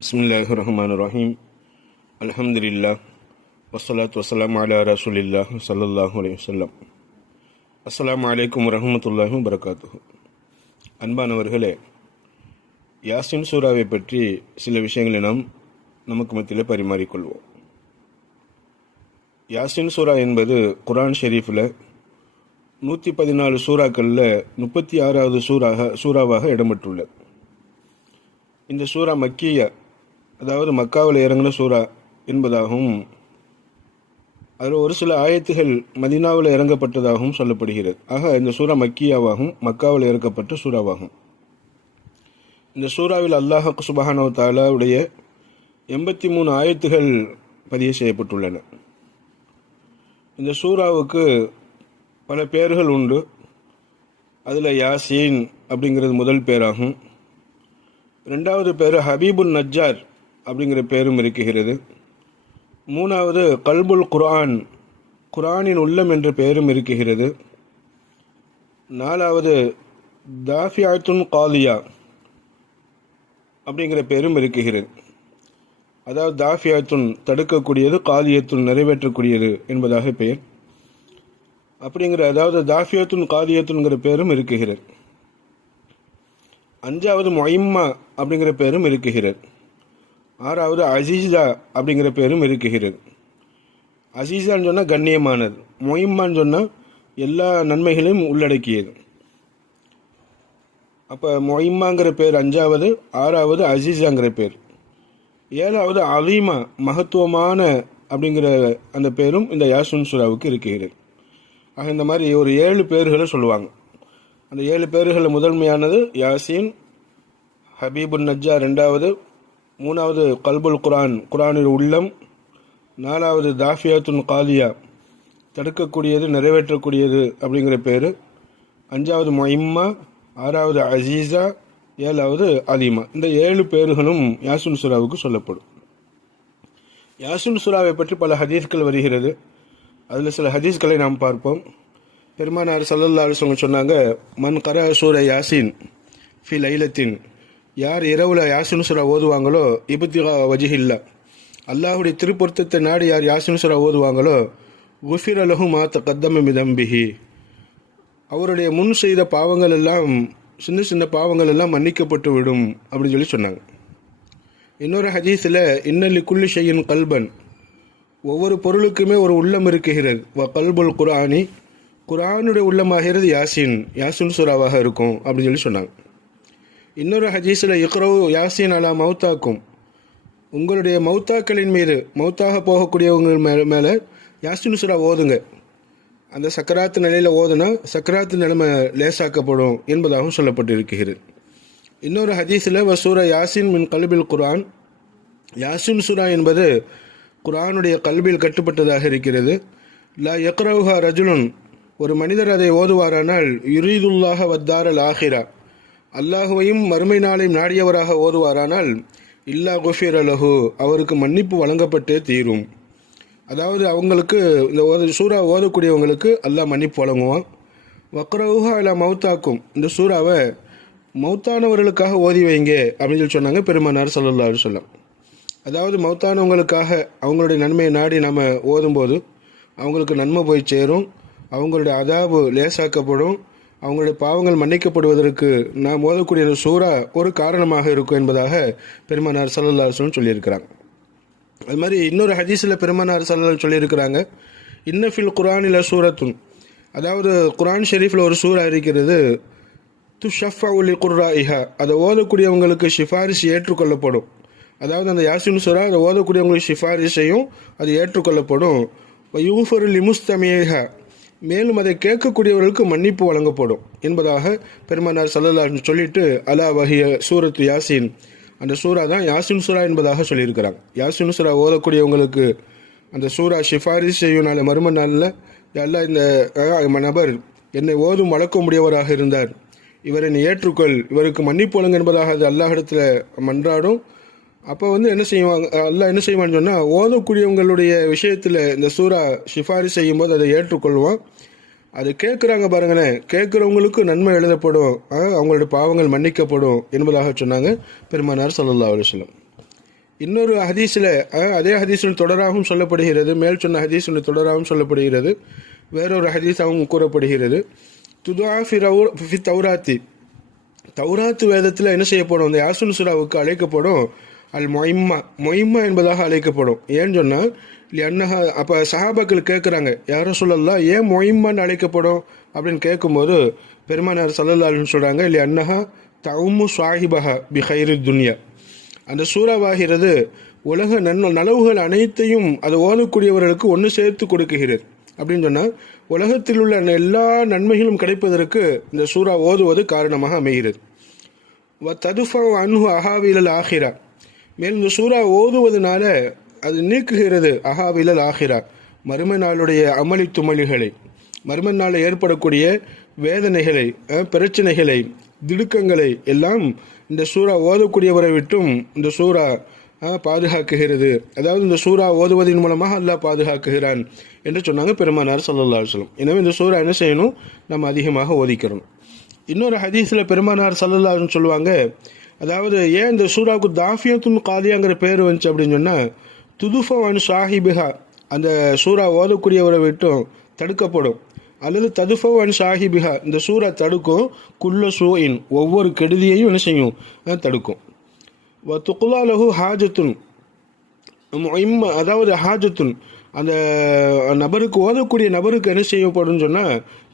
பிஸ்மில்லாஹ் ரஹ்மான் ரஹீம் அலமதுல்லா வசலாத் வசலாம் அலா ரசூலில்லா சல்லாஹூ அலி வசல்லாம் அஸ்லாம் வலைக்கம் வரமத்துல்லாஹும் வரகாத்து அன்பானவர்களே யாசின் சூறாவை பற்றி சில விஷயங்களை நாம் நமக்கு மத்தியில் பரிமாறிக்கொள்வோம். யாசின் சூரா என்பது குரான் ஷெரீஃபில் நூற்றி பதினாலு சூறாக்களில் முப்பத்தி ஆறாவது சூறாக சூறாவாக இடம்பெற்றுள்ளது. இந்த சூறா மக்கிய அதாவது மக்காவில் இறங்கின சூரா என்பதாகவும் அதில் ஒரு சில ஆயத்துகள் மதினாவில் இறங்கப்பட்டதாகவும் சொல்லப்படுகிறது. ஆக இந்த சூரா மக்கியாவாகும் மக்காவில் இறக்கப்பட்ட சூறாவாகும். இந்த சூறாவில் அல்லாஹ் சுபஹானோ தாலாவுடைய எண்பத்தி மூணு ஆயத்துகள் பதிவு செய்யப்பட்டுள்ளன. இந்த சூறாவுக்கு பல பெயர்கள் உண்டு. அதில் யாசீன் அப்படிங்கிறது முதல் பேராகும். ரெண்டாவது பேர் ஹபீபுன் நஜ்ஜார் அப்படிங்கிற பேரும் இருக்குகிறது மூணாவது கல்புல் குர்ஆன். குரானின் உள்ளம் என்ற பெயரும் இருக்குகிறது நாலாவது தாஃபியாத்துன் காலியா அப்படிங்கிற பெயரும் இருக்குகிறது அதாவது தாஃபியாத்துன் தடுக்கக்கூடியது காலியத்துன் நிறைவேற்றக்கூடியது என்பதாக பெயர். அப்படிங்கிற அதாவது தாஃபியத்துன் காலியத்துங்கிற பேரும் இருக்குகிறது அஞ்சாவது மொய்மா அப்படிங்கிற பேரும் இருக்குகிறது ஆறாவது அசீஸா அப்படிங்கிற பேரும் இருக்குகிறது அசீஸான்னு சொன்னால் கண்ணியமானது. மொயிம்மான்னு சொன்னால் எல்லா நன்மைகளையும் உள்ளடக்கியது. அப்போ மொயிம்மாங்கிற பேர் அஞ்சாவது ஆறாவது அசீஸாங்கிற பேர். ஏழாவது அலீமா மகத்துவமான அப்படிங்கிற அந்த பேரும் இந்த யாசுன் சுராவுக்கு இருக்கிறது. ஆக இந்த மாதிரி ஒரு ஏழு பேர்களை சொல்லுவாங்க. அந்த ஏழு பேர்களில் முதன்மையானது யாசின் ஹபீபுன் நஜ்ஜா ரெண்டாவது மூணாவது கல்புல் குரான் குரானில் உள்ளம். நாலாவது தாஃபியாத்துன் காலியா. தடுக்கக்கூடியது நிறைவேற்றக்கூடியது அப்படிங்கிற பேர். அஞ்சாவது மொய்மா ஆறாவது அசீஸா ஏழாவது அலிமா. இந்த ஏழு பேர்களும் யாசுன் சுராவுக்கு சொல்லப்படும். யாசுன் சுராவை பற்றி பல ஹதீஸ்கள் வருகிறது. அதில் சில ஹதீஸ்களை நாம் பார்ப்போம். பெருமானார் சல்லல்லா சொன்னாங்க மன் கர சூர யாசின் ஃபி லைலத்தின் யார் இரவில் யாசின் சுரா ஓதுவாங்களோ இபுத்திகா வஜிஹில்லா. அல்லாஹுடைய திருப்பொருத்தத்தை நாடி யார் யாசின் சுரா ஓதுவாங்களோ குஃபிர் அலஹு மாத்த கத்தம மிதம்பிஹி. அவருடைய முன் செய்த பாவங்கள் எல்லாம் சின்ன சின்ன பாவங்கள் எல்லாம் மன்னிக்கப்பட்டு விடும் அப்படின்னு சொல்லி சொன்னாங்க. இன்னொரு ஹதீஸில் இன்னலி குல்லி ஷையின் கல்பன். ஒவ்வொரு பொருளுக்குமே ஒரு உள்ளம் இருக்குகிறது. வ கல்புல் குரானி குரானுடைய உள்ளமாகிறது யாசின் யாசின் சுறாவாக இருக்கும் அப்படின்னு சொல்லி சொன்னாங்க. இன்னொரு ஹஜீஸில் இக்ரவு யாசின் அலா மௌத்தாக்கும். உங்களுடைய மௌத்தாக்களின் மீது மௌத்தாக போகக்கூடியவங்க மேலே மேலே யாசின் சுரா ஓதுங்க. அந்த சக்கராத்து நிலையில் ஓதுனா சக்கராத்து நிலைமை லேசாக்கப்படும் என்பதாகவும் சொல்லப்பட்டிருக்கிறது. இன்னொரு ஹதீஸில் வசூரா யாசின் மின் கல்பில் குரான் யாசின் சுரா என்பது குரானுடைய கல்வியில் கட்டுப்பட்டதாக இருக்கிறது. லா யக்ரவுஹா ரஜுலுன் ஒரு மனிதர் அதை ஓதுவாரானால் யுரீதுல்லாக வத்தாரல் ஆஹிரா அல்லாஹுவையும் மறுமை நாளையும் நாடியவராக ஓதுவாரானால் இல்லா குஃபீர் அலஹு அவருக்கு மன்னிப்பு வழங்கப்பட்டே தீரும். அதாவது அவங்களுக்கு இந்த ஓத சூறா ஓதக்கூடியவங்களுக்கு அல்லாஹ் மன்னிப்பு வழங்குவான். வக்ரவுஹா அலா மௌத்தாக்கும். இந்த சூறாவை மௌத்தானவர்களுக்காக ஓதி வைங்க அப்படின்னு சொல்லி சொன்னாங்க பெருமானார் சல்லல்லா சொல்லம் அதாவது மௌத்தானவங்களுக்காக அவங்களுடைய நன்மையை நாடி நம்ம ஓதும்போது அவங்களுக்கு நன்மை போய் சேரும். அவங்களுடைய அதாபு லேசாக்கப்படும். அவங்களுடைய பாவங்கள் மன்னிக்கப்படுவதற்கு நாம் ஓதக்கூடிய சூறா ஒரு காரணமாக இருக்கும் என்பதாக பெருமானார் சல்லல்லாசன் சொல்லியிருக்கிறாங்க. அது மாதிரி இன்னொரு ஹதீஸில் பெருமானார் சல்லல் சொல்லியிருக்கிறாங்க இன்னஃபில் குரானில் சூரத்துன். அதாவது குரான் ஷெரீஃபில் ஒரு சூறா இருக்கிறது து ஷஃபா உலி குர்ரா இஹா அதை ஓதக்கூடியவங்களுக்கு சிஃபாரிசு ஏற்றுக்கொள்ளப்படும். அதாவது அந்த யாசின் சூரா அதை ஓதக்கூடியவங்களுக்கு சிஃபாரிசையும் அது ஏற்றுக்கொள்ளப்படும். யூஃபர் லிமுஸ்தமியா மேலும் அதை கேட்கக்கூடியவர்களுக்கு மன்னிப்பு வழங்கப்படும் என்பதாக பெருமானார் சல்லல்லா சொல்லிட்டு அலா வகிய சூரத்து யாசின். அந்த சூரா தான் யாசின் சூரா என்பதாக சொல்லியிருக்கிறாங்க யாசின் சூரா ஓதக்கூடியவங்களுக்கு அந்த சூரா சிஃபாரிஸ் செய்யும் நாள் மர்ம நாளில் எல்லாம் இந்த நபர் என்னை ஓதும் வழக்கமுடையவராக இருந்தார். இவரை நீ ஏற்றுக்கொள். இவருக்கு மன்னிப்பு வழங்கு என்பதாக அது அல்லாஹிடத்தில் மன்றாடும். அப்போ வந்து என்ன செய்வாங்க அல்லாஹ் என்ன செய்வான்னு சொன்னால் ஓதக்கூடியவங்களுடைய விஷயத்தில் இந்த சூறா சிஃபாரிஸ் செய்யும்போது அதை ஏற்றுக்கொள்வோம். அது கேட்குறாங்க பாருங்களேன். கேட்குறவங்களுக்கு நன்மை எழுதப்படும். அவங்களுடைய பாவங்கள் மன்னிக்கப்படும் என்பதாக சொன்னாங்க பெருமானார் சல்லல்லா அலுவலம் இன்னொரு ஹதீஸில் அதே ஹதீஸில் தொடராகவும் சொல்லப்படுகிறது. மேல் சொன்ன ஹதீஸில் தொடராகவும் சொல்லப்படுகிறது. வேறொரு ஹதீஸாகவும் கூறப்படுகிறது. துதுஆ ஃபி ரவு- தௌராத்தி. தௌராத்து வேதத்தில் என்ன செய்யப்படும்? இந்த யாசுன் சுராவுக்கு அழைக்கப்படும். அல் மொய்மா மொய்மா என்பதாக அழைக்கப்படும். ஏன்னு சொன்னால் அன்னஹா அப்போ சஹாபாக்கள் கேட்குறாங்க யாரும் சொல்லலாம் ஏன் மொய்மான்னு அழைக்கப்படும்? அப்படின்னு கேட்கும்போது பெருமானார் சல்லல்லான்னு சொல்கிறாங்க இல்லை அன்னஹா தவுமு சாஹிபஹா பிஹைரு துன்யா. அந்த சூறாவாகிறது உலக நன் நலவுகள் அனைத்தையும் அது ஓதக்கூடியவர்களுக்கு ஒன்று சேர்த்து கொடுக்குகிறது அப்படின்னு சொன்னால் உலகத்தில் உள்ள எல்லா நன்மைகளும் கிடைப்பதற்கு இந்த சூறா ஓதுவது காரணமாக அமைகிறது. வ ததுஃபா அன்ஹு அஹாவிலல் ஆஹிரா மேலும் இந்த சூறா ஓதுவதனால அது நீக்குகிறது அஹாவிலல் ஆஹிரா மறுமை நாளுடைய அமளி துமளிகளை மறுமை நாளில் ஏற்படக்கூடிய வேதனைகளை பிரச்சனைகளை திடுக்கங்களை எல்லாம் இந்த சூறா ஓதக்கூடியவரை விட்டும் இந்த சூறா பாதுகாக்குகிறது. அதாவது இந்த சூறா ஓதுவதன் மூலமாக அல்லாஹ் பாதுகாக்குகிறான் என்று சொன்னாங்க பெருமானார் சல்லல்லா சொல்லம் எனவே இந்த சூறா என்ன செய்யணும்? நம்ம அதிகமாக ஓதிக்கிறோம் இன்னொரு ஹதீஸில் பெருமானார் சல்லல்லாஹுன்னு சொல்லுவாங்க அதாவது ஏன் இந்த சூறாவுக்கு தாஃபியத்துன் காதியாங்கிற பேர் வந்துச்சு அப்படின்னு சொன்னால் துதுஃபவான் சாஹிபிஹா அந்த சூறா ஓதக்கூடியவரை விட்டும் தடுக்கப்படும். அல்லது ததுஃபவான் சாஹிபிஹா இந்த சூறா தடுக்கும் குல்ல சூயின் ஒவ்வொரு கெடுதியையும் என்ன செய்யும்? தடுக்கும். வ துக்குலா ஹாஜத்துன் இம்ம அதாவது ஹாஜத்துன் அந்த நபருக்கு ஓதக்கூடிய நபருக்கு என்ன செய்யப்படும்னு சொன்னால்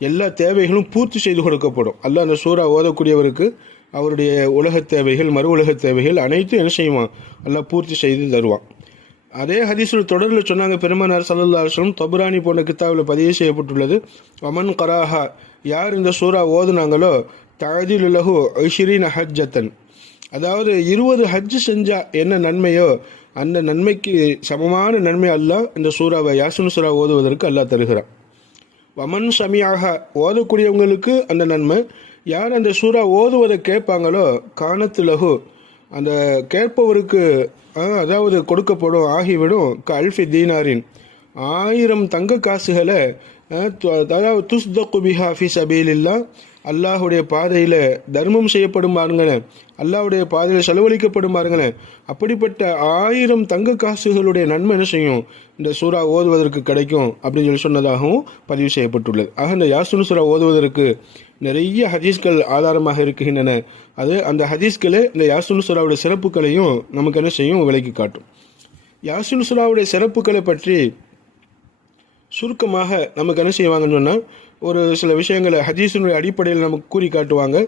எல்லா தேவைகளும் பூர்த்தி செய்து கொடுக்கப்படும். அல்ல அந்த சூறா ஓதக்கூடியவருக்கு அவருடைய உலகத் தேவைகள் மறு உலகத் தேவைகள் அனைத்தும் என்ன செய்வான்? எல்லாம் பூர்த்தி செய்து தருவான். அதே ஹதீஸில் தொடரில் சொன்னாங்க பெருமானார் சல்லல்லா அலுவலம் தபுரானி போன்ற கித்தாவில் பதிவு செய்யப்பட்டுள்ளது அமன் கராஹா யார் இந்த சூறா ஓதுனாங்களோ தஅதில் லஹு ஐஷிரீன் ஹஜ்ஜத்தன். அதாவது இருபது ஹஜ் செஞ்சா என்ன நன்மையோ அந்த நன்மைக்கு சமமான நன்மை அல்லா இந்த சூறாவை யாசுன் சூறா ஓதுவதற்கு அல்லாஹ் தருகிறான். வமன் சமியாக ஓதக்கூடியவங்களுக்கு அந்த நன்மை யார் அந்த சூறா ஓதுவதை கேட்பாங்களோ காணத்து லகு அந்த கேட்பவருக்கு அதாவது கொடுக்கப்படும் ஆகிவிடும் க அல்ஃபி தீனாரின். ஆயிரம் தங்க காசுகளை அதாவது துஸ்தக்கு ஃபி சபீலில்லா அல்லாஹுடைய பாதையில் தர்மம் செய்யப்படும் பாருங்களேன் அல்லாஹுடைய பாதையில் செலவழிக்கப்படும் பாருங்களேன் அப்படிப்பட்ட ஆயிரம் தங்க காசுகளுடைய நன்மை என்ன செய்யும்? இந்த சூறா ஓதுவதற்கு கிடைக்கும் அப்படின்னு சொல்லி சொன்னதாகவும் பதிவு செய்யப்பட்டுள்ளது. ஆக இந்த யாசுன் சூறா ஓதுவதற்கு நிறைய ஹதீஸ்கள் ஆதாரமாக இருக்கின்றன. அது அந்த ஹதீஸ்களே இந்த யாசுன் சூறாவுடைய சிறப்புகளையும் நமக்கு என்ன செய்யும்? விலைக்கு காட்டும். யாசுன் சூறாவுடைய சிறப்புகளை பற்றி சுருக்கமாக நமக்கு என்ன செய்வாங்கன்னு சொன்னால் ஒரு சில விஷயங்களை ஹதீஸினுடைய அடிப்படையில் நமக்கு கூறி காட்டுவாங்க.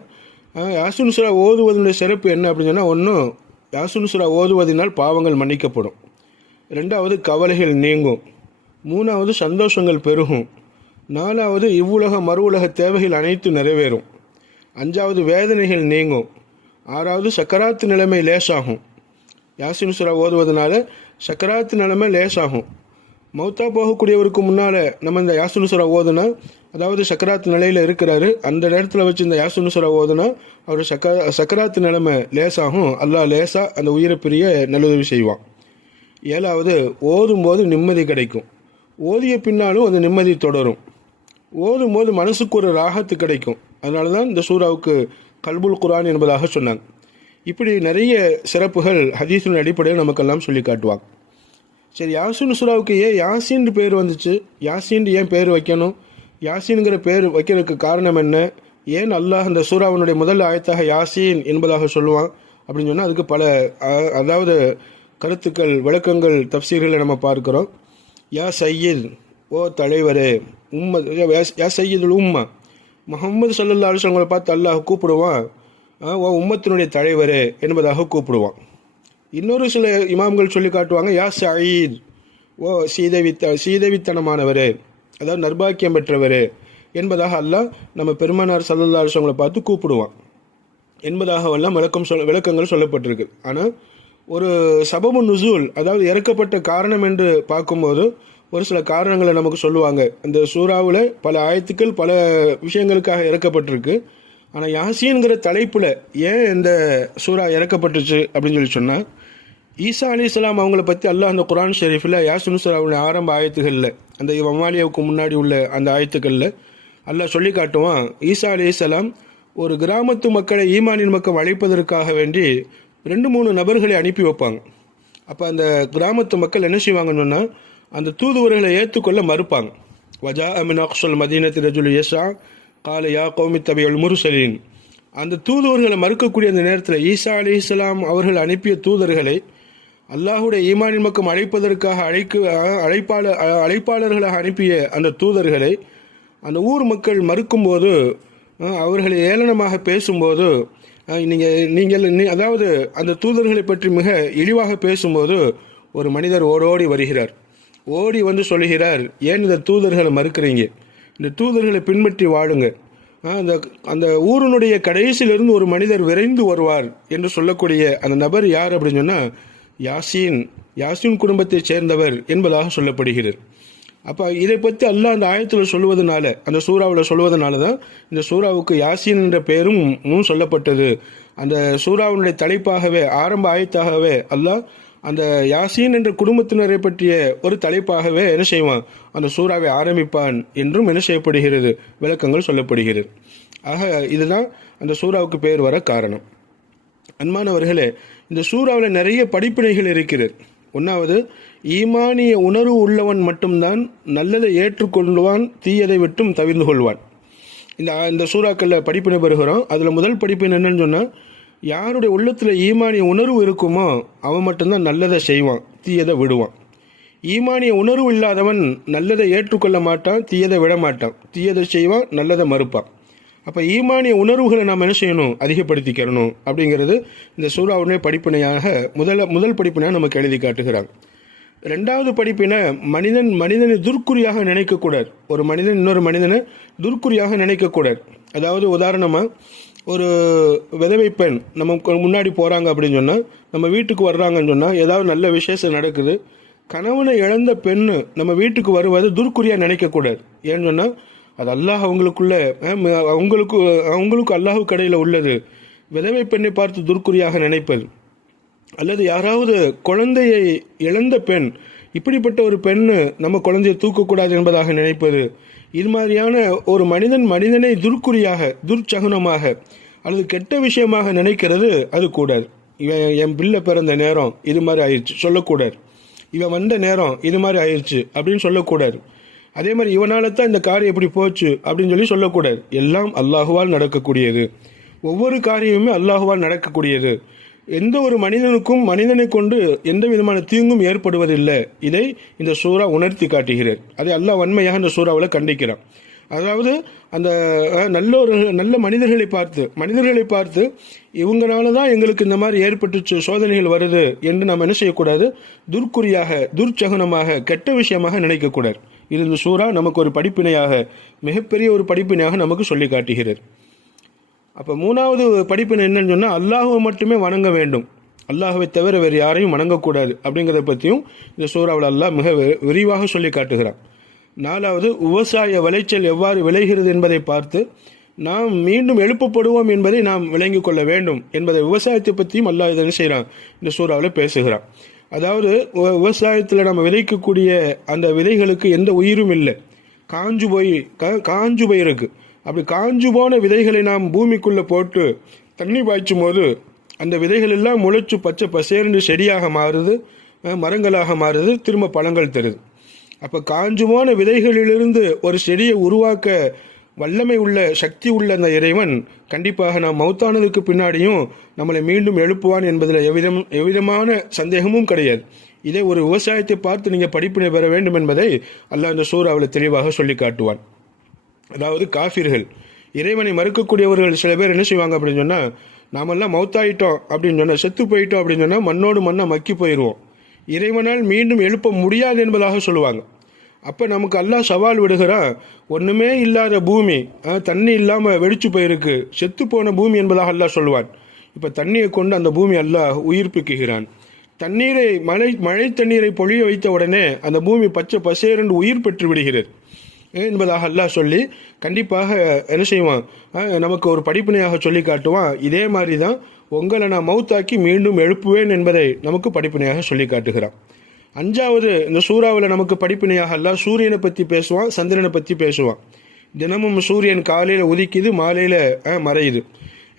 யாசுன் சுரா ஓதுவதனுடைய சிறப்பு என்ன அப்படின்னு சொன்னால் ஒன்றும் யாசுன் சுரா ஓதுவதனால் பாவங்கள் மன்னிக்கப்படும். ரெண்டாவது கவலைகள் நீங்கும். மூணாவது சந்தோஷங்கள் பெருகும். நாலாவது இவ்வுலக மறு உலக தேவைகள் அனைத்தும் நிறைவேறும். அஞ்சாவது வேதனைகள் நீங்கும். ஆறாவது சக்கராத்து நிலைமை லேசாகும். யாசின் சுரா ஓதுவதனால சக்கராத்து நிலைமை லேசாகும். மௌத்தா போகக்கூடியவருக்கு முன்னால் நம்ம இந்த யாசுனுசுரா ஓதுனா அதாவது சக்கராத் நிலையில் இருக்கிறாரு. அந்த நேரத்தில் வச்சு இந்த யாசுனுசுரா ஓதுனா அவர் சக்க சக்கராத்து நிலைமை லேசாகும். அல்லாஹ் லேசாக அந்த உயிரை பிரிய நல்லுதவி செய்வான். ஏழாவது ஓதும்போது நிம்மதி கிடைக்கும். ஓதிய பின்னாலும் அந்த நிம்மதி தொடரும். ஓதும் போது மனசுக்கு ஒரு ராகத்து கிடைக்கும். அதனால தான் இந்த சூறாவுக்கு கல்புல் குரான் என்பதாக சொன்னாங்க. இப்படி நிறைய சிறப்புகள் ஹதீஸின் அடிப்படையில் நமக்கெல்லாம் சொல்லி காட்டுவாங்க. சரி யாசின் சுறாவுக்கு ஏன் யாசின்னு பேர் வந்துச்சு? யாசின்னு ஏன் பேர் வைக்கணும்? யாசின்ங்கிற பேர் வைக்கிறதுக்கு காரணம் என்ன? ஏன் அல்லாஹ் அந்த சூறாவினுடைய முதல் ஆயத்தாக யாசீன் என்பதாக சொல்லுவான்? அப்படின்னு சொன்னால் அதுக்கு பல அதாவது கருத்துக்கள் விளக்கங்கள் தப்சீர்களை நம்ம பார்க்குறோம். யா சையீத் ஓ தலைவரே உம்ம யா சையீதுல் உம்மா. முகமது சல்லல்லா அலுவலங்களை பார்த்து அல்லாஹ் கூப்பிடுவான். ஓ உம்மத்தினுடைய தலைவரே என்பதாக கூப்பிடுவான். இன்னொரு சில இமாம்கள் சொல்லி காட்டுவாங்க யா சயீத். ஓ சீதவித்த சீதவித்தனமானவர் அதாவது நர்பாக்கியம் பெற்றவர் என்பதாக அல்லாஹ் நம்ம பெருமானார் சல்லல்லா அலுவலங்களை பார்த்து கூப்பிடுவான். என்பதாக எல்லாம் விளக்கம் சொல் விளக்கங்கள் சொல்லப்பட்டிருக்கு. ஆனால் ஒரு சபபு நுசூல் அதாவது இறக்கப்பட்ட காரணம் என்று பார்க்கும்போது ஒரு சில காரணங்களை நமக்கு சொல்லுவாங்க. இந்த சூறாவில் பல ஆயத்துக்கள் பல விஷயங்களுக்காக இறக்கப்பட்டிருக்கு. ஆனால் யாசின்கிற தலைப்பில் ஏன் இந்த சூறா இறக்கப்பட்டுச்சு அப்படின்னு சொல்லி சொன்னால் ஈசா அலி இஸ்லாம் அவங்கள பற்றி அல்லாஹ் அந்த குரான் ஷெரீஃபில் யாசுன் சூறாவுடைய ஆரம்ப ஆயத்துகளில் அந்த மமாலியாவுக்கு முன்னாடி உள்ள அந்த ஆயத்துக்களில் அல்லாஹ் சொல்லி காட்டுவான் ஈசா அலி இஸ்லாம் ஒரு கிராமத்து மக்களை ஈமானின் மக்கள் அழைப்பதற்காக வேண்டி ரெண்டு மூணு நபர்களை அனுப்பி வைப்பாங்க. அப்போ அந்த கிராமத்து மக்கள் என்ன செய்வாங்கன்னு அந்த தூதுவர்களை ஏற்றுக்கொள்ள மறுப்பாங்க. வஜா அமின் அக்சல் மதீனத்தில் ரஜுல் யஷா கால யா கோமி தபியல் முருசலீன். அந்த தூதுவர்களை மறுக்கக்கூடிய அந்த நேரத்தில் ஈசா அலி இஸ்லாம் அவர்கள் அனுப்பிய தூதர்களை அல்லாஹுடைய ஈமானின் பக்கம் அழைப்பதற்காக அழைக்கு அழைப்பாளர் அழைப்பாளர்களாக அனுப்பிய அந்த தூதர்களை அந்த ஊர் மக்கள் மறுக்கும்போது அவர்களை ஏளனமாக பேசும்போது நீங்கள் நீங்கள் நீ- அதாவது அந்த தூதர்களை பற்றி மிக இழிவாக பேசும்போது ஒரு மனிதர் ஓடோடி வருகிறார். ஓடி வந்து சொல்கிறார் ஏன் இந்த தூதர்களை மறுக்கிறீங்க? இந்த தூதர்களை பின்பற்றி வாழுங்க. அந்த அந்த ஊரினுடைய கடைசியிலிருந்து ஒரு மனிதர் விரைந்து வருவார் என்று சொல்லக்கூடிய அந்த நபர் யார் அப்படின்னு சொன்னால் யாசின் யாசின் குடும்பத்தைச் சேர்ந்தவர் என்பதாக சொல்லப்படுகிறது. அப்போ இதை பற்றி அல்லாஹ் அந்த ஆயத்தில் சொல்லுவதனால அந்த சூறாவில் சொல்லுவதனால தான் இந்த சூறாவுக்கு யாசீன் என்ற பெயரும் சொல்லப்பட்டது. அந்த சூறாவினுடைய தலைப்பாகவே ஆரம்ப ஆயத்தாகவே அல்லாஹ் அந்த யாசின் என்ற குடும்பத்தினரை பற்றிய ஒரு தலைப்பாகவே என்ன செய்வான்? அந்த சூறாவை ஆரம்பிப்பான் என்றும் என்ன செய்யப்படுகிறது? விளக்கங்கள் சொல்லப்படுகிறது. ஆக இதுதான் அந்த சூறாவுக்கு பெயர் வர காரணம். அன்பானவர்களே இந்த சூறாவில் நிறைய படிப்பினைகள் இருக்கிறது. ஒன்றாவது ஈமானிய உணர்வு உள்ளவன் மட்டும்தான் நல்லதை ஏற்றுக்கொள்வான் தீயதை விட்டும் தவிர்ந்து கொள்வான். இந்த இந்த சூறாக்களில் படிப்பினை பெறுகிறோம். அதில் முதல் படிப்பின் என்னன்னு சொன்னால் யாருடைய உள்ளத்தில் ஈமானிய உணர்வு இருக்குமோ அவன் மட்டும்தான் நல்லதை செய்வான் தீயதை விடுவான். ஈமானிய உணர்வு இல்லாதவன் நல்லதை ஏற்றுக்கொள்ள மாட்டான் தீயதை விட மாட்டான். தீயதை செய்வான் நல்லதை மறுப்பான். அப்போ ஈமானிய உணர்வுகளை நாம் என்ன செய்யணும்? அதிகப்படுத்திக்கிறணும். அப்படிங்கிறது இந்த சூறாவுடைய படிப்பினையாக முதல முதல் படிப்பினையாக நமக்கு எழுதி காட்டுகிறாங்க ரெண்டாவது படிப்பினை மனிதன் மனிதனை துர்க்குறியாக நினைக்கக்கூடாது. ஒரு மனிதன் இன்னொரு மனிதனை துர்க்குறியாக நினைக்கக்கூடாது. அதாவது உதாரணமாக ஒரு விதவை பெண் நம்ம முன்னாடி போகிறாங்க அப்படின்னு சொன்னால் நம்ம வீட்டுக்கு வர்றாங்கன்னு சொன்னால் ஏதாவது நல்ல விசேஷம் நடக்குது கணவனை இழந்த பெண்ணு நம்ம வீட்டுக்கு வருவது துர்க்குறியாக நினைக்கக்கூடாது. ஏன்னு சொன்னால் அது அல்லாஹ் அவங்களுக்குள்ள அவங்களுக்கு அவங்களுக்கு அல்லாஹுக்கு கடையில் உள்ளது. விதவை பெண்ணை பார்த்து துர்க்குறியாக நினைப்பது. அல்லது யாராவது குழந்தையை இழந்த பெண் இப்படிப்பட்ட ஒரு பெண்ணு நம்ம குழந்தையை தூக்கக்கூடாது என்பதாக நினைப்பது. இது மாதிரியான ஒரு மனிதன் மனிதனை துர்க்குறியாக துர்ச்சகுனமாக அல்லது கெட்ட விஷயமாக நினைக்கிறது அது கூடாது. இவன் என் பிள்ளை பிறந்த நேரம் இது மாதிரி ஆயிடுச்சு சொல்லக்கூடாது. இவன் வந்த நேரம் இது மாதிரி ஆயிடுச்சு அப்படின்னு சொல்லக்கூடாது. அதே மாதிரி இவனால தான் இந்த காரியம் எப்படி போச்சு அப்படின்னு சொல்லி சொல்லக்கூடாது. எல்லாம் அல்லாஹுவால் நடக்கக்கூடியது. ஒவ்வொரு காரியமுமே அல்லாஹுவால் நடக்கக்கூடியது. எந்த ஒரு மனிதனுக்கும் மனிதனை கொண்டு எந்த விதமான தீங்கும் ஏற்படுவதில்லை. இதை இந்த சூறா உணர்த்தி காட்டுகிறது அதை அல்லாஹ் வன்மையாக இந்த சூறாவில் கண்டிக்கிறான். அதாவது அந்த நல்ல ஒரு நல்ல மனிதர்களை பார்த்து மனிதர்களை பார்த்து இவங்களால தான் எங்களுக்கு இந்த மாதிரி ஏற்பட்டுச்சு சோதனைகள் வருது என்று நாம் என்ன செய்யக்கூடாது? துர்க்குறியாக துர்ச்சகனமாக கெட்ட விஷயமாக நினைக்கக்கூடாது. இது இந்த சூறா நமக்கு ஒரு படிப்பினையாக மிகப்பெரிய ஒரு படிப்பினையாக நமக்கு சொல்லி காட்டுகிறது. அப்போ மூணாவது படிப்பினை என்னன்னு சொன்னால் அல்லாஹுவை மட்டுமே வணங்க வேண்டும். அல்லாஹுவை தவிர வேறு யாரையும் வணங்கக்கூடாது அப்படிங்கிறத பற்றியும் இந்த சூறாவில் அல்லாஹ் மிக விரிவாக சொல்லி காட்டுகிறான். நாலாவது விவசாய விளைச்சல் எவ்வாறு விளைகிறது என்பதை பார்த்து நாம் மீண்டும் எழுப்பப்படுவோம் என்பதை நாம் விளங்கி கொள்ள வேண்டும் என்பதை விவசாயத்தை பற்றியும் அல்லாஹ் இதை செய்கிறான் இந்த சூறாவில் பேசுகிறான். அதாவது விவசாயத்தில் நம்ம விதைக்கக்கூடிய அந்த விதைகளுக்கு எந்த உயிரும் இல்லை. காஞ்சு போய் கா- காஞ்சு போயிருக்கு. அப்படி காஞ்சு போன விதைகளை நாம் பூமிக்குள்ளே போட்டு தண்ணி பாய்ச்சும் போது அந்த விதைகள் எல்லாம் முளைச்சு பச்சை பசேர்ந்து செடியாக மாறுது மரங்களாக மாறுது திரும்ப பழங்கள் தருது. அப்போ காஞ்சு போன விதைகளிலிருந்து ஒரு செடியை உருவாக்க வல்லமை உள்ள சக்தி உள்ள அந்த இறைவன் கண்டிப்பாக நாம் மௌத்தானதுக்கு பின்னாடியும் நம்மளை மீண்டும் எழுப்புவான் என்பதில் எவ்விதம் எவ்விதமான சந்தேகமும் கிடையாது. இதே ஒரு விவசாயத்தை பார்த்து நீங்கள் படிப்பினை பெற வேண்டும் என்பதை அல்லாஹ் இந்த சூறாவில் தெளிவாக சொல்லி காட்டுவான். அதாவது காஃபிர்கள். இறைவனை மறுக்கக்கூடியவர்கள் சில பேர் என்ன செய்வாங்க அப்படின்னு சொன்னால் நாமெல்லாம் மௌத்தாயிட்டோம் அப்படின்னு சொன்னால் செத்து போயிட்டோம் அப்படின்னு சொன்னால் மண்ணோடு மண்ணை மக்கி போயிடுவோம் இறைவனால் மீண்டும் எழுப்ப முடியாது என்பதாக சொல்லுவாங்க. அப்போ நமக்கு அல்லாஹ் சவால் விடுகிறான் ஒன்றுமே இல்லாத பூமி ஆ, தண்ணி இல்லாமல் வெடிச்சு போயிருக்கு. செத்து போன பூமி என்பதாக அல்லாஹ் சொல்லுவான் இப்போ தண்ணியை கொண்டு அந்த பூமி அல்லாஹ் உயிர்ப்பிக்குகிறான். தண்ணீரை மழை மழை தண்ணீரை பொழிய வைத்த உடனே அந்த பூமி பச்சை பசேரென்று உயிர் பெற்று விடுகிறது. என்பதாக அல்லாஹ் சொல்லி கண்டிப்பாக என்ன செய்வான்? நமக்கு ஒரு படிப்பினையாக சொல்லி காட்டுவான். இதே மாதிரி தான் உங்களை நான் மவுத்தாக்கி மீண்டும் எழுப்புவேன் என்பதை நமக்கு படிப்பினையாக சொல்லி காட்டுகிறான். அஞ்சாவது இந்த சூறாவில் நமக்கு படிப்பினையாக அல்ல சூரியனை பற்றி பேசுவான் சந்திரனை பற்றி பேசுவான். தினமும் சூரியன் காலையில் உதிக்குது மாலையில் மறையுது.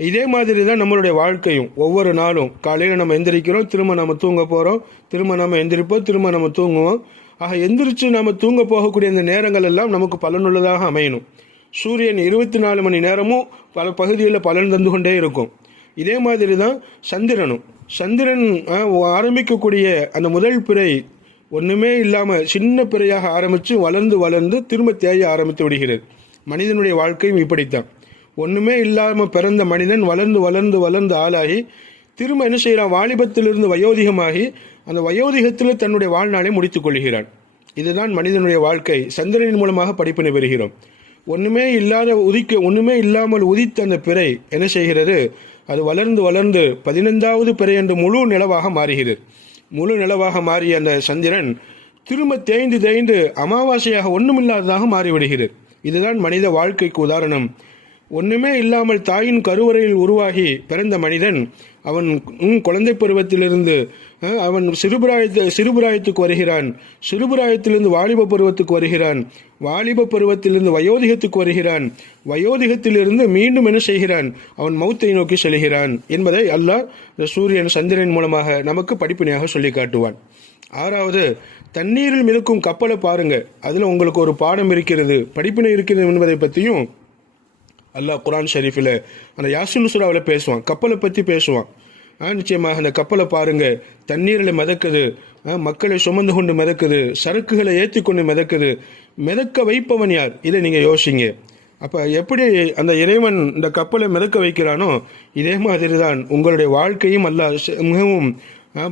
இதே மாதிரி தான் நம்மளுடைய வாழ்க்கையும். ஒவ்வொரு நாளும் காலையில் நம்ம எந்திரிக்கிறோம் திரும்ப நம்ம தூங்க போகிறோம் திரும்ப நம்ம எந்திரிப்போம் திரும்ப நம்ம தூங்குவோம். ஆக எந்திரிச்சு நம்ம தூங்க போகக்கூடிய இந்த நேரங்கள் எல்லாம் நமக்கு பலனுள்ளதாக அமையணும். சூரியன் இருபத்தி நாலு மணி நேரமும் பல பகுதிகளில் பலன் தந்து கொண்டே இருக்கும். இதே மாதிரி தான் சந்திரனும். சந்திரன் ஆரம்பிக்கக்கூடிய அந்த முதல் பிறை ஒன்றுமே இல்லாமல் சின்ன பிறையாக ஆரம்பித்து வளர்ந்து வளர்ந்து திரும்ப தேய ஆரம்பித்து விடுகிறது. மனிதனுடைய வாழ்க்கையும் இப்படித்தான். ஒன்றுமே இல்லாமல் பிறந்த மனிதன் வளர்ந்து வளர்ந்து வளர்ந்து ஆளாகி திரும்ப என்ன செய்கிறான்? வாலிபத்திலிருந்து வயோதிகமாகி அந்த வயோதிகத்தில் தன்னுடைய வாழ்நாளை முடித்துக் கொள்கிறான். இதுதான் மனிதனுடைய வாழ்க்கை. சந்திரனின் மூலமாக படிப்பினை பெறுகிறோம். ஒன்றுமே இல்லாத உதிக்க ஒன்றுமே இல்லாமல் உதித்த அந்த பிறை என்ன செய்கிறது? அது வளர்ந்து வளர்ந்து பதினைந்தாவது பிறையன்று முழு நிலவாக மாறுகிறது. முழு நிலவாக மாறிய அந்த சந்திரன் திரும்ப தேய்ந்து தேய்ந்து அமாவாசையாக ஒன்றுமில்லாததாக மாறிவிடுகிறது. இதுதான் மனித வாழ்க்கைக்கு உதாரணம். ஒன்றுமே இல்லாமல் தாயின் கருவறையில் உருவாகி பிறந்த மனிதன் அவன் குழந்தை பருவத்திலிருந்து அவன் சிறுபிராயத்து சிறுபிராயத்துக்கு வருகிறான். சிறுபிராயத்திலிருந்து வாலிப பருவத்துக்கு வருகிறான். வாலிப பருவத்திலிருந்து வயோதிகத்துக்கு வருகிறான். வயோதிகத்திலிருந்து மீண்டும் என்ன செய்கிறான்? அவன் மௌத்தை நோக்கி செல்கிறான் என்பதை அல்லாஹ் இந்த சூரியன் சந்திரன் மூலமாக நமக்கு படிப்பினையாக சொல்லி காட்டுவான். ஆறாவது தண்ணீரில் மிதக்கும் கப்பலை பாருங்க. அதில் உங்களுக்கு ஒரு பாடம் இருக்கிறது. படிப்பினை இருக்கிறது என்பதை பற்றியும் அல்லாஹ் குரான் ஷரீஃபில் அந்த யாசின் சுராவில் பேசுவான். கப்பலை பற்றி பேசுவான். நிச்சயமாக அந்த கப்பலை பாருங்க. தண்ணீரில் மிதக்குது. மக்களை சுமந்து கொண்டு மிதக்குது. சரக்குகளை ஏற்றி கொண்டு மிதக்குது. மிதக்க வைப்பவன் யார்? இதை நீங்கள் யோசிங்க. அப்போ எப்படி அந்த இறைவன் இந்த கப்பலை மிதக்க வைக்கிறானோ இதே மாதிரி தான் உங்களுடைய வாழ்க்கையும் அல்லாஹ் மிகவும்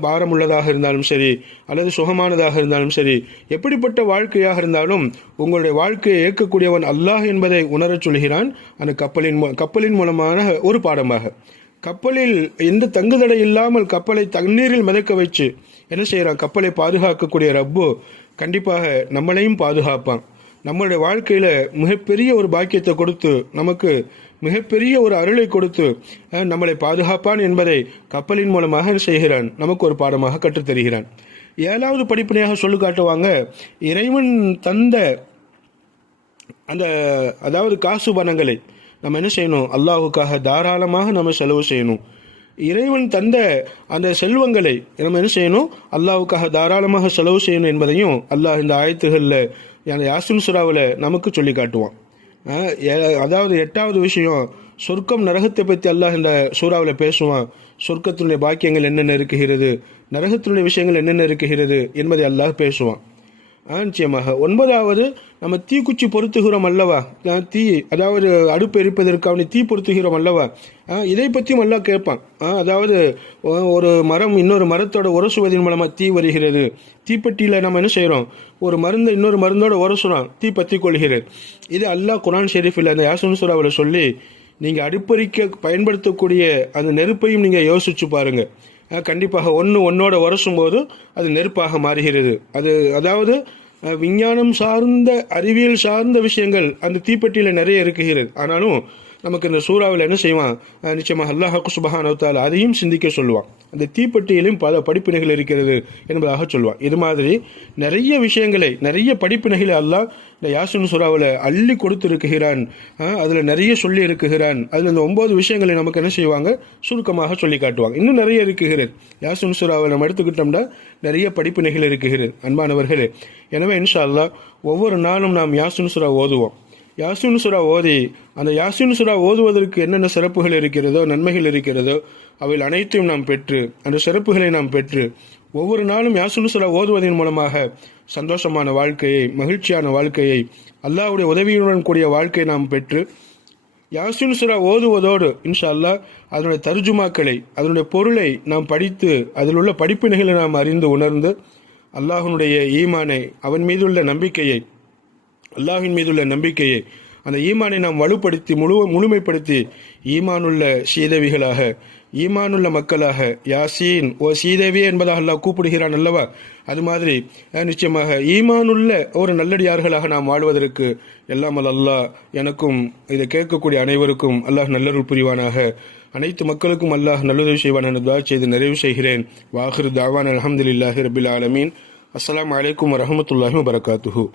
பாரமுள்ளதாக இருந்தாலும் சரி அல்லது சுகமானதாக இருந்தாலும் சரி எப்படிப்பட்ட வாழ்க்கையாக இருந்தாலும் உங்களுடைய வாழ்க்கையை ஏற்கக்கூடியவன் அல்லாஹ் என்பதை உணரச் சொல்கிறான். அந்த கப்பலின் கப்பலின் மூலமான ஒரு பாடமாக. கப்பலில் எந்த தங்குதடை இல்லாமல் கப்பலை தண்ணீரில் மிதக்க வச்சு என்ன செய்கிறான் கப்பலை பாதுகாக்கக்கூடிய ரப்பு கண்டிப்பாக நம்மளையும் பாதுகாப்பான். நம்மளுடைய வாழ்க்கையில் மிகப்பெரிய ஒரு பாக்கியத்தை கொடுத்து நமக்கு மிகப்பெரிய ஒரு அருளை கொடுத்து நம்மளை பாதுகாப்பான் என்பதை கப்பலின் மூலமாக செய்கிறான்? நமக்கு ஒரு பாடமாக கற்றுத்தருகிறான் ஏழாவது படிப்பினையாக சொல்லு காட்டுவாங்க இறைவன் தந்த அந்த அதாவது காசு பணங்களை நம்ம என்ன செய்யணும்? அல்லாஹுக்காக தாராளமாக நம்ம செலவு செய்யணும். இறைவன் தந்த அந்த செல்வங்களை நம்ம என்ன செய்யணும்? அல்லாவுக்காக தாராளமாக செலவு செய்யணும் என்பதையும் அல்லாஹ் இந்த ஆயத்துகளில் அந்த யாசின் சுறாவில் நமக்கு சொல்லி காட்டுவான். அதாவது எட்டாவது விஷயம் சொர்க்கம் நரகத்தை பற்றி அல்லாஹ் இந்த சூறாவில் பேசுவான். சொர்க்கத்தினுடைய பாக்கியங்கள் என்னென்ன இருக்குகிறது நரகத்தினுடைய விஷயங்கள் என்னென்ன இருக்குகிறது என்பதை அல்லாஹ் பேசுவான். நிச்சயமாக ஒன்பதாவது நம்ம தீக்குச்சி பொருத்துகிறோம் அல்லவா? தீ அதாவது அடுப்பு எரிப்பதற்காக தீ பொருத்துகிறோம் அல்லவா? ஆ, இதை பற்றியும் எல்லாம் கேட்பான். ஆ, அதாவது ஒரு மரம் இன்னொரு மரத்தோட உரசுவதன் மூலமாக தீ வருகிறது. தீப்பெட்டியில் நம்ம என்ன செய்கிறோம் ஒரு மருந்தை இன்னொரு மருந்தோட உரசுறோம் தீ பற்றி கொள்கிறது. இது அல்லாஹ் குரான் ஷெரீஃபில் அந்த யாசன் சூறாவில் சொல்லி நீங்கள் அடுப்பறிக்க பயன்படுத்தக்கூடிய அந்த நெருப்பையும் நீங்கள் யோசிச்சு பாருங்கள் கண்டிப்பாக ஒன்று ஒன்றோட உரசும் போது அது நெருப்பாக மாறுகிறது. அது அதாவது விஞ்ஞானம் சார்ந்த அறிவியல் சார்ந்த விஷயங்கள் அந்த தீப்பெட்டியில் நிறைய இருக்குகிறது ஆனாலும் நமக்கு இந்த சூறாவில் என்ன செய்வான்? நிச்சயமாக அல்லாஹ் சுபஹானவத்தால் அதையும் சிந்திக்க சொல்லுவான். அந்த தீப்பெட்டியிலும் பல படிப்பினைகள் இருக்கிறது என்பதாக சொல்லுவான். இது மாதிரி நிறைய விஷயங்களை நிறைய படிப்பினைகளை அல்லாஹ் இந்த யாசின் சூறாவில் அள்ளி கொடுத்திருக்குகிறான் அதில் நிறைய சொல்லி இருக்குகிறான். அதில் இந்த ஒம்பது விஷயங்களை நமக்கு என்ன செய்வாங்க? சுருக்கமாக சொல்லி காட்டுவாங்க. இன்னும் நிறைய இருக்குகிறது. யாசின் சூறாவை நம்ம எடுத்துக்கிட்டோம்னா நிறைய படிப்பினைகள் இருக்குகிறது. அன்பானவர்களே எனவே இன்ஷா அல்லா ஒவ்வொரு நாளும் நாம் யாசின் சூறா ஓதுவோம். யாசின் சுரா ஓதி அந்த யாசின் சுரா ஓதுவதற்கு என்னென்ன சிறப்புகள் இருக்கிறதோ நன்மைகள் இருக்கிறதோ அவை அனைத்தையும் நாம் பெற்று அந்த சிறப்புகளை நாம் பெற்று ஒவ்வொரு நாளும் யாசின் சுரா ஓதுவதன் மூலமாக சந்தோஷமான வாழ்க்கையை மகிழ்ச்சியான வாழ்க்கையை அல்லாவுடைய உதவியுடன் கூடிய வாழ்க்கையை நாம் பெற்று யாசின் சுரா ஓதுவதோடு இன்ஷா அல்லாஹ் அதனுடைய தர்ஜுமாக்களை அதனுடைய பொருளை நாம் படித்து அதில் உள்ள படிப்பினைகளை நாம் அறிந்து உணர்ந்து அல்லாஹனுடைய ஈமானை அவன் மீதுள்ள நம்பிக்கையை அல்லாஹின் மீதுள்ள நம்பிக்கையை அந்த ஈமானை நாம் வலுப்படுத்தி முழு முழுமைப்படுத்தி ஈமானுள்ள சீதவிகளாக ஈமானுள்ள மக்களாக யாசீன் ஓ சீதேவி என்பதாக அல்லாஹ் கூப்பிடுகிறான் அல்லவா? அது மாதிரி நிச்சயமாக ஈமானுள்ள ஒரு நல்லடியார்களாக நாம் வாழ்வதற்கு எல்லாம் அல்லாஹ் எனக்கும் இதை கேட்கக்கூடிய அனைவருக்கும் அல்லாஹ் நல்லருள் புரிவானாக. அனைத்து மக்களுக்கும் அல்லாஹ் நல்லுதவி செய்வான் என துவா செய்து நிறைவு செய்கிறேன். வாஹிர் தாவான் அலமதுல்லாஹி ரபில் ஆலமீன். அஸ்லாம் அலைக்கும் வரமத்துல்லாஹி வபரகாத்துஹு.